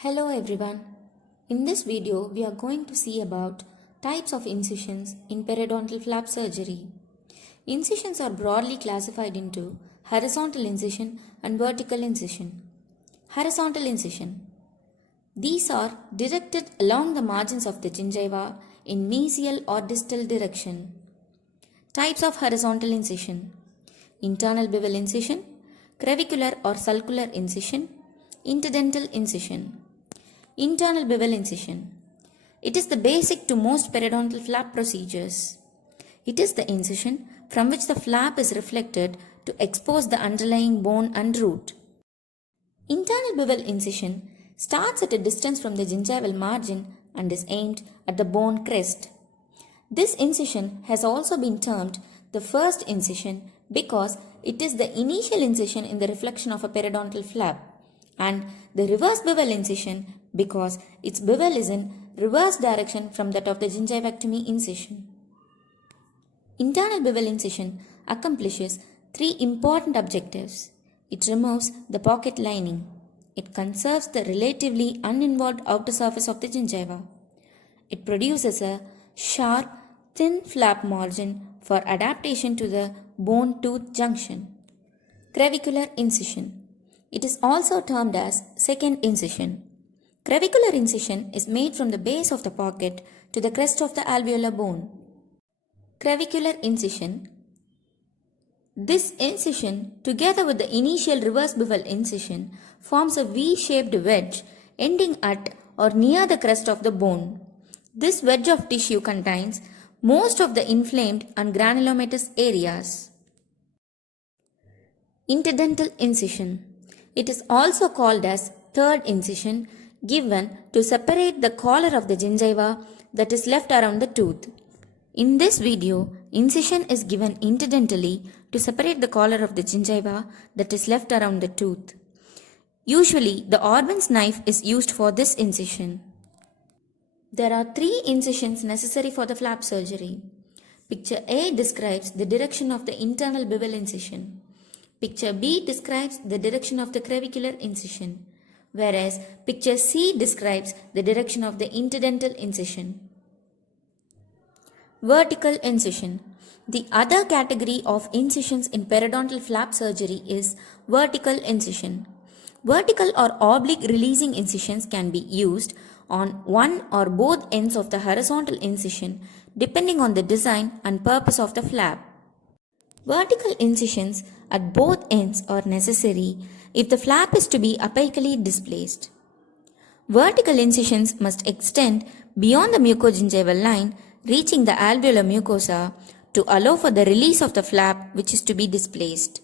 Hello everyone. In this video, we are going to see about types of incisions in periodontal flap surgery. Incisions are broadly classified into horizontal incision and vertical incision. Horizontal incision. These are directed along the margins of the gingiva in mesial or distal direction. Types of horizontal incision: internal bevel incision, clavicular or sulcular incision, interdental incision. Internal bevel incision. It is the basic to most periodontal flap procedures. It is the incision from which the flap is reflected to expose the underlying bone and root. Internal bevel incision starts at a distance from the gingival margin and is aimed at the bone crest. This incision has also been termed the first incision because it is the initial incision in the reflection of a periodontal flap, and the reverse bevel incision because its bevel is in reverse direction from that of the gingivectomy incision. Internal bevel incision accomplishes three important objectives. It removes the pocket lining. It conserves the relatively uninvolved outer surface of the gingiva. It produces a sharp, thin flap margin for adaptation to the bone-tooth junction. Clavicular incision. It is also termed as second incision. Clavicular incision is made from the base of the pocket to the crest of the alveolar bone. Clavicular incision. This incision, together with the initial reverse bevel incision, forms a V-shaped wedge ending at or near the crest of the bone. This wedge of tissue contains most of the inflamed and granulomatous areas. Interdental incision. It is also called as third incision, given to separate the collar of the gingiva that is left around the tooth. In this video, incision is given interdentally to separate the collar of the gingiva that is left around the tooth. Usually, the Orban's knife is used for this incision. There are three incisions necessary for the flap surgery. Picture A describes the direction of the internal bevel incision. Picture B describes the direction of the clavicular incision, whereas picture C describes the direction of the interdental incision. Vertical incision. The other category of incisions in periodontal flap surgery is vertical incision. Vertical or oblique releasing incisions can be used on one or both ends of the horizontal incision depending on the design and purpose of the flap. Vertical incisions at both ends are necessary if the flap is to be apically displaced. Vertical incisions must extend beyond the mucogingival line, reaching the alveolar mucosa to allow for the release of the flap which is to be displaced.